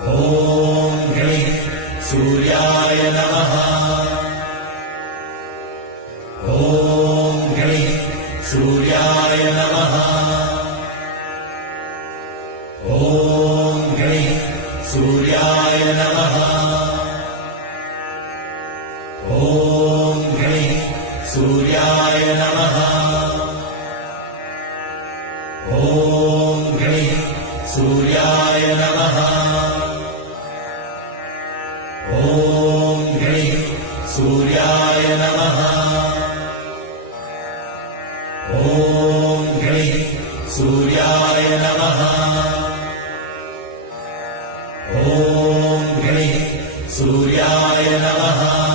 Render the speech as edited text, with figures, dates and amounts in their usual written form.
ॐ ह्रीं सूर्याय नमः। ॐ ह्रीं सूर्याय नमः। ॐ ह्रीं सूर्याय नमः। ॐ ह्रीं सूर्याय नमः। ॐ ह्रीं सूर्याय नमः। ॐ ह्रीं सूर्याय नमः। ॐ ह्रीं सूर्याय नमः। ॐ ह्रीं सूर्याय नमः।